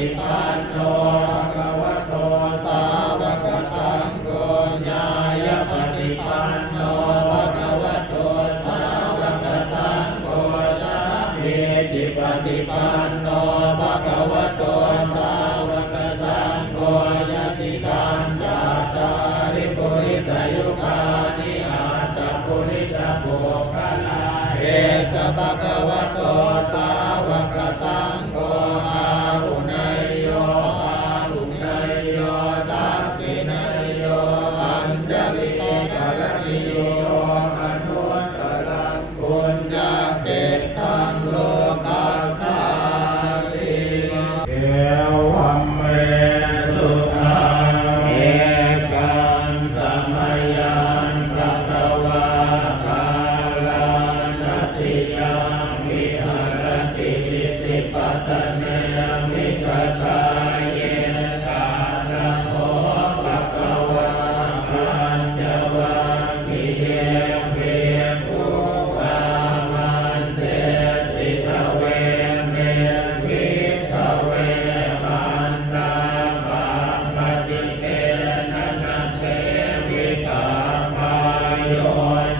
ฏิปันโนภะคะวะโตสาวกสังโฆญายปฏิปันโนภะคะวะโตสาวกสังโฆญามิติปฏิปันโนภะคะวะโตสาวกสังโฆญาติตังจัตตาริปุริสยุคานิอัตตปุริสปุคคลาเอสะภะคะวะโตสาวกสังโฆอาหุเนยโยอาหุเนยโยตัพพิเนยโยอัญญลิเกกรณิโยอนุตตรังปุญญาเกตังโลกัสสาติเอวัมเมสุตังเอกังสัมมยังกัตวาคาลันนัสสิยังวิสารติวิสิปตเนมิกตายเยกานะโหภะคะวะปัญจวัคคีย์เวภูปามันเตสิทเวเมวิทเวมันตาปัมปติเกนะนะเสวิกามาโย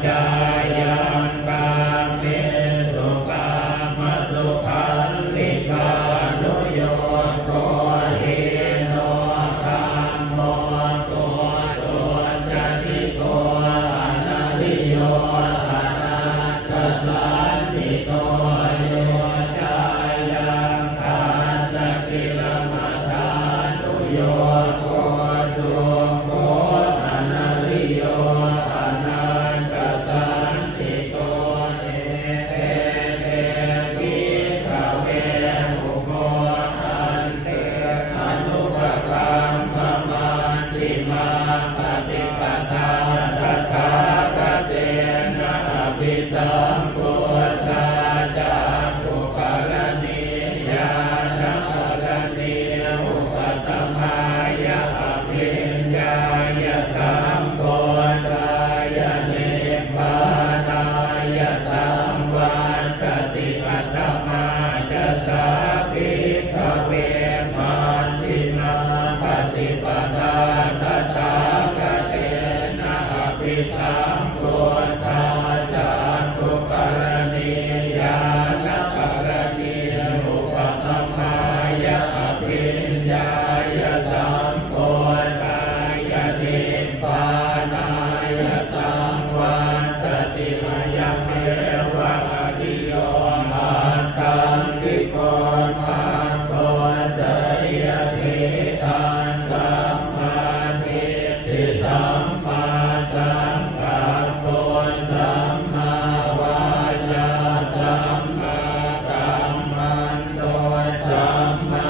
จายังกาเมสุกามสุขันลิกานุโยโกหิโนธัมโมโกโตจติโกอนาริโยอนัตตสันติโกโยจายังคาตคิลมัฏฐานุโยโกตุโกอนาริโยอนันตสันติโกเอเตเตวิทเวมุโมอันเตอนุภกังขมาติมาปฏิปทาตถาคเตนะอภิสัมพุทธาจักขุกรณีญาณกรณีอุปสัมมายะอภิญญายะสัมโพธายะเนปปานายะสัมวันตติอัตตมาจะสาภิกขเวมัชฌิมาปฏิปทาตถาคเตนะอภิสัมพุทธาจักขุกรณีญาณกรณีอุปสัมมายะอภิญญายะสัมโพธายะเนปปานายะสัมวันตติยังเมวะอริโยอัตตังกิโกภะโกสยเทตังสัมมาทิฏฐิสัมมาสังกัปปะสัมมาวาจาสัมมากัมมันโตสัมมา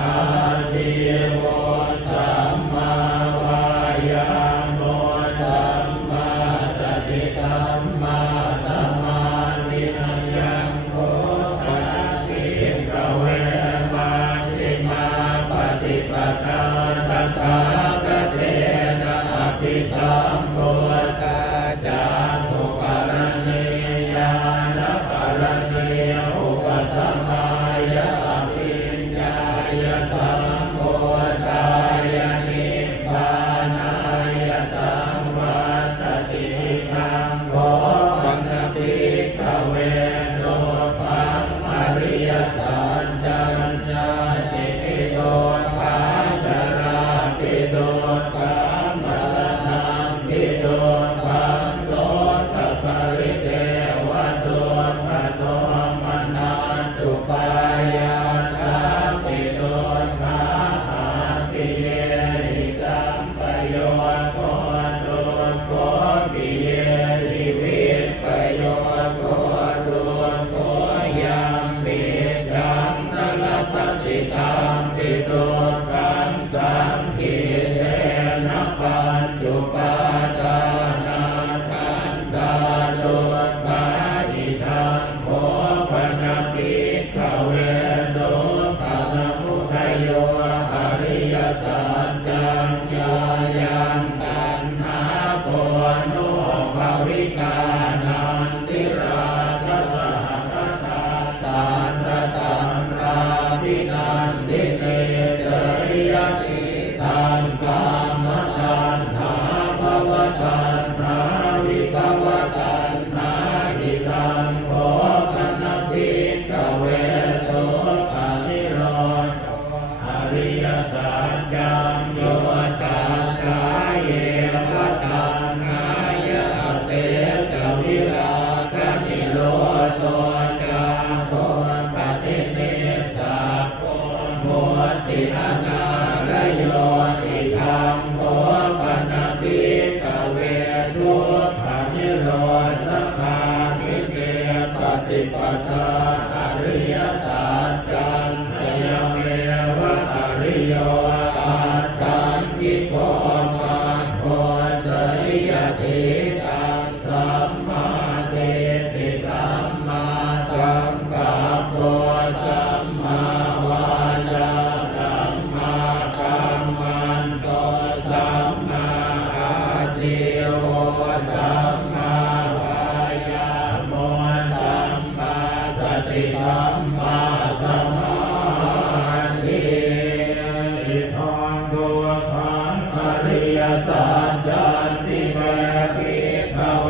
อาชีวะสัมมาวายามโมสัมมาสติสัมมาสมาธินันยังโกขันติกเวมัชฌิมาปฏิปทาตถาคเตนะอภิสัมพุทธาจักขุกรณีญาณกรณีอุปสัมมายะอภิญญายะสัมโพธายะนิพพานายะสัมวันตติธัมโมปัญญภิกขเวโตปัมมริยสัจจัญญาจิปิโยภาจาราปิโดปัมมะนังปิโดปัมโสตปริเทวโตปะโตมนัสสุปายาสาสิโลภาอาติเยหิสัมปโยโคตุโคปิเยหิวิปโยโคตุโคยัมปิจังนลปฏิตังปิโตกังสังกิเตนะปัญจุปาทานาคันธาโลภาทิทังโคปนะภิกขเวโตภะมุทัยโยอริยสัจจัญญายังตัณหาโพโนภวิกานันติราคะสหคตาตันตระตันราภินันติเต ติอนาลโยอิทังโตปนะภิกขเวทุกขานิโรธคามิเกปฏิปทาอริยสัจจังพยังเมวะอริโยอัตตังกิโกมาโคจริยติตังสัมมาเทติสัมมาสังกัปปะสัมมาวาจาสัมมากัมมันโตสัมมาอาชีวะสัมมาวายามะสัมมาสติสัมมาสมาธิอิทังโตขังอริยสัจจันติเมภิกขเว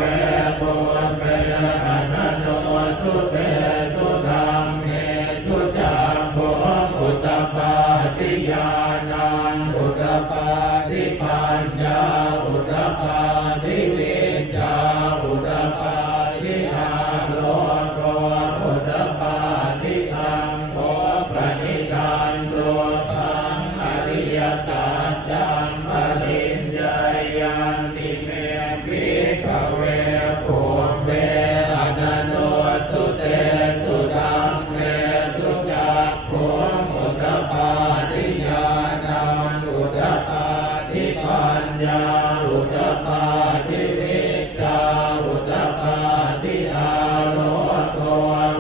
ปุพเพอนันโนสุเตสุธัมเมสุจักขุอุตตปาทิญาณังอุตตปาทิปัญญาอุตตปาทิวิชชาอุตตปาทิอาโลโกอุตตปาทิธรรมโมปณิธานโลกังอริยสัจจังปริญญายันติเมภิกขเวปุพเพอนันโนสุเตสุธัมเมสุจักขุอุตตปาทิญาณังอุตตปาทิปัญญาอุตตปาทิวิชชาอุตตปาทิอาโลโก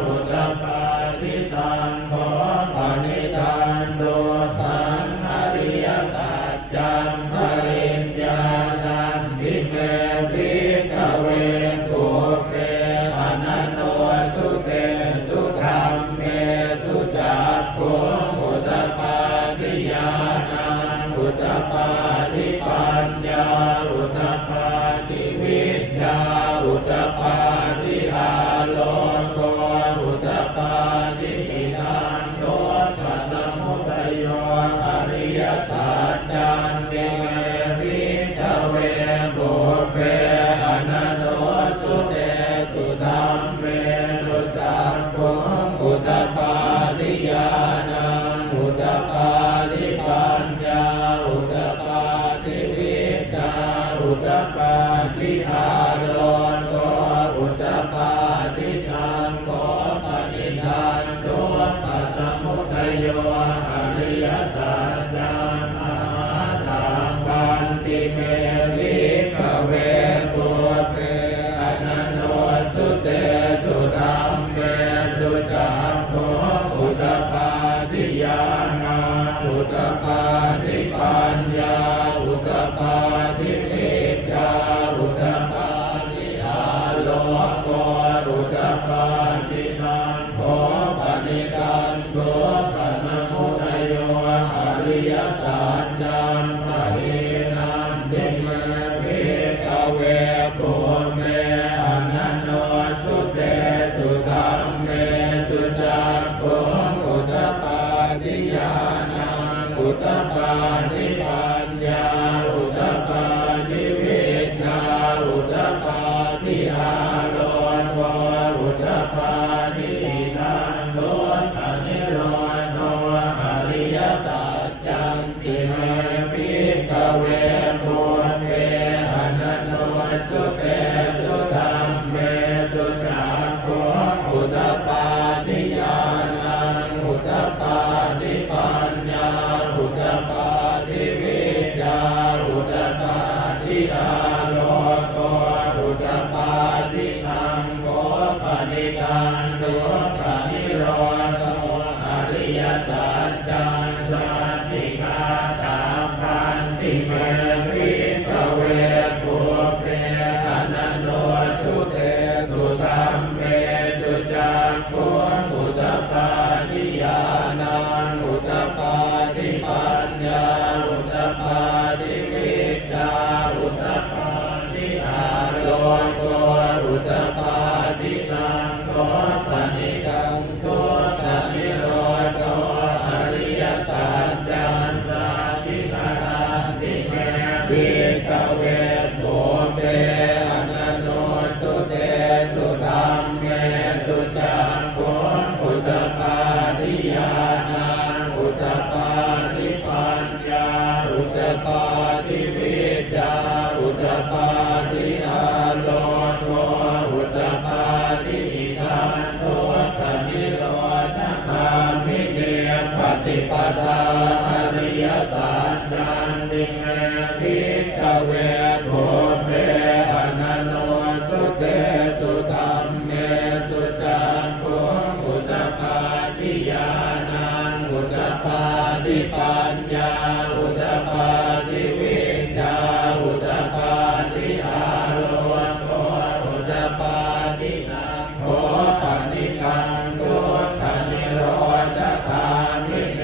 อุตตปาทิตังโมปณิตังโลกังอริยสัจจังปริญญายันติเมภิกขเวปุพเพอนันโนสุเตสุธัมเมสุจักขุอุตตปาทิญาณังอุตตปาทิปัญญาอุตตปาทิวิชชาอุตตปาทิอาโลโกอุตตปาทิอิทังโลกัสสมุทัยโยอริยสัจจันติเมภิกขเวปุพเพอนันโนสุเตสุธัมเมสุจักขุอุตตปาทิญาณังอุตตปาทิปัญญาอุตตปาทิวิชชาอุตตปาทิอาโลโกอุตตปาทิธัมโมปณิธานโลกัสสมุทัยโยอริยสัจจังอนาถังวันติเมภิกขเวปุพเพอนันโนสุเตสุธัมเมสุจักขุอุตตปาทิญาณังอุตตปาทิปัญญาอุตตปาทิวิชชาอุตตปาทิอาโลโกอุตตปาทินังโฆปณิตังโลกัสสมุทัยโยอริยสัจจังปริญญาติเมภิกขเวปุพเพอนันโนสุเตสุธัมเมสุจักขุอุตตปาทิญาณังอุตตปาทิปัญญาอุตตปาทิวิชชาอุตตปาทิอาโลโกอุตตปาทิอิทังโลกัสนิโรธอริยสัจจังติเมภิกขเวปุพเพอนันโนสุเตสุธัมเมสุจักขุอุตตปาทิญาณังอุตตปาทิปัญญาอุตตปาทิวิชชาอุตตปาทิอาโลโกอุตตปาทิธัมโมปณิตังโลกัสนิโรธอริยสัจจังสันติกาตาปันติเมภิกขเวปุพเพอนันโนสุเตสุธัมเมสุจักขุอุตตปาทิญาณังอุตตปาทิปัญญาอุตตปาทิวิชชาอุตตปาทิอาโลโกอุตตปาทินังโฆปณิตังโลกัสนิโรธอริยสัจจังสันติกาติเมภิกขเวปุพเพอนันโนสุเตสุธัมเมสุจักขุอุตตปาทิญาณังอุตตปาทิ ฏิปทาอริยสัจจันติเมภิกขเวทุเพอนันโนสุเตสุธัมเมสุจักขุอุตตปาทิญาณังอุตตปาทิปัญญาอุตตปาทิวิชชาอุตตปาทิอาโรโกอุตตปาทินังโฆปนิกังทุกขนิโรธคามิเม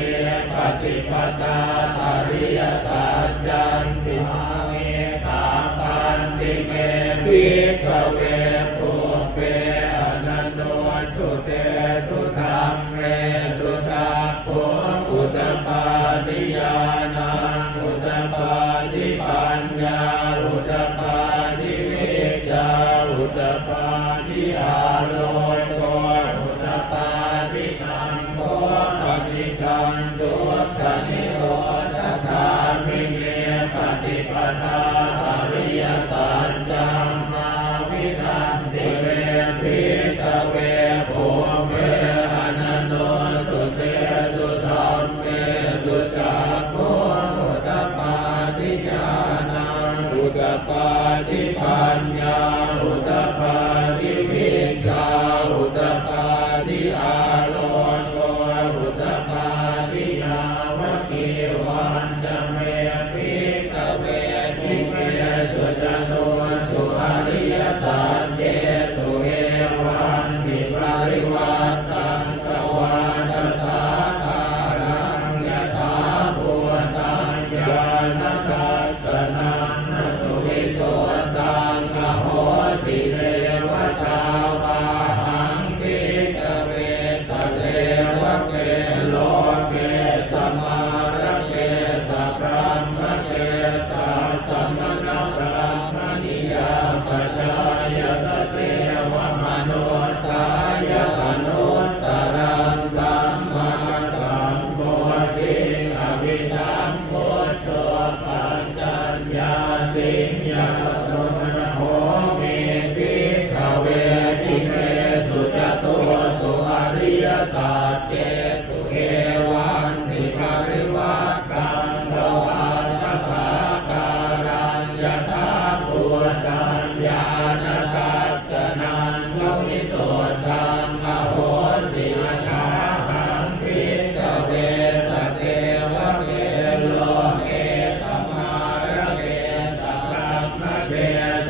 ปฏิปทาอริยสัจจันติมาเมตาปันติเมภิกขเวปุเปอนันโนสุเตสุธัมเมสุจักขุอุตตปาทิญาณังอุตตปาทิปัญญาอุตตปาทิวิชชาอุตตปาทิอาโลโกอุตตปาทินังโฆปนิกังทุกขนิโรธคามิเมปฏิปทาอริยสัจจังนาวิสันติเวภิกขเวปุเปอนันโนสุเตสุธัมเมสุจักขุอุตตปาทิญาณังอุตตปาทิปัญญาอุตตปาทิวิชชาอุตตปาทิอาโลโกอุตตปาทินาวกิวันจะเมภิกขเวภิกเวสุจันโนสุอริยสัจเจสุเอวันติปริวัตตังกวาทัสสะการังยถาภูตังญาณทัสสนังสตุวิโสตังอโหสิเทวตาวาหังภิกขเวสเทวเกโลเกสมาระเกสัพพมะเกสัสสมณพระมณิยาปัจจายตเทวมนุสสายอนุตตรังสัมมาสัมโพธิอภิสัมพุทโธปัญจญญาติญาโตนะโหมิภิกขเวทิเกสุจตุสุอริยสัจเจสุเอวันติปริวัตตังภวาทัสสะการังยถาภูตังญาณทัสสนังสุวิโสตังอโหสิยาหังภิกขเวสเทวเกโลเกสมาระเกสัพพะเก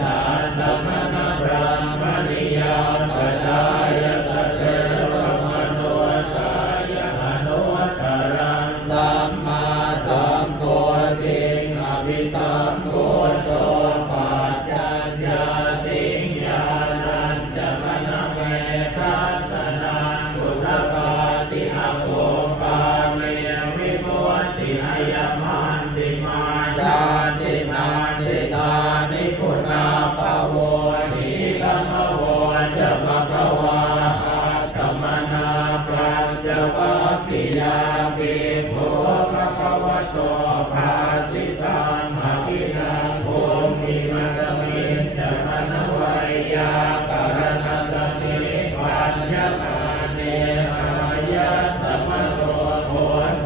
สัสสมณพระมณิยาปัจจายสเทวมโนสายอนุตตรังสัมมาสัมโพธิอภิสัมพุทโธปัจจญาสิงญาณัญจมนเมทัสสนังอุตตปาทิอโภปาเมวิโพติอายมันติมาจาตินันติตานิพุทธาภโวทิกัมโวจะภะคะวาอะธัมมนาปัญจวัคคียาภิกขุภะคะวะโตภาสิตังอภินังโภมิมันตมิจมนวัยยาการณัสสิปัญญาเนอายะสัมโนโห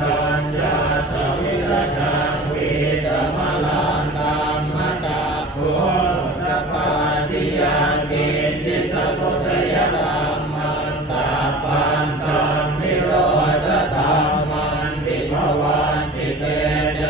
ตัญญาสวิรจังวิจมลังธัมมจักขุอุตตปาทิยังกินทิสมุทัยธัมมังสัพพันธังนิโรธธัมมังติภวันติเตจะ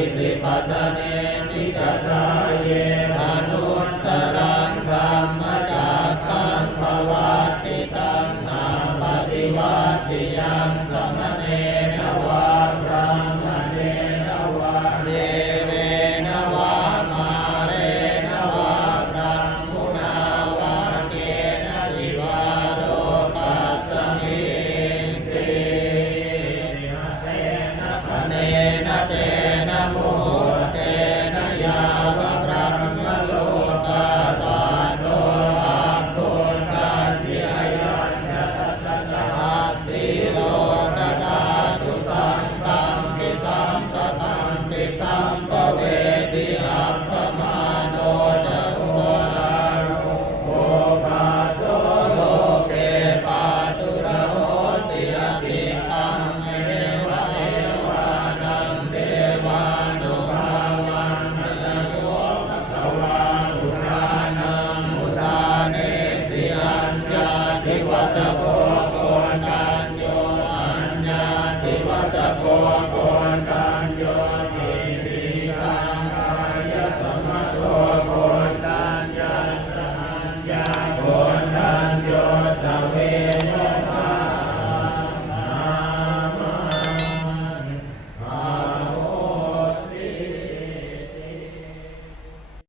อิสิปัตเนมิจตรายเยอนุตตรังธรรมจักขังภวัตติตังอัมปฏิวัติยังสมเณรวะพรหมเณรวะเดเวนวะมาเรนวะพรหมุนาวะเกณทิวาโลกัสสมิติเนนะเตนะโมเตนะยาวะพรหมโลกัสสะโตอะโพกัญญายัญญตัสสะสีโลกธาตุสังกัมปิสัมปตัมปิสัมปเวทิอัปปมาโนจะอุตตรุโภคาโสโลเกปาตุระโหสิยติตัมเมเดวะเอวานังเดวานุภาวันเตโยภควาอุทานังอุทาเนสิอัญญาสิวัตโกโกตัญโยอัญญาสิวัตโกโก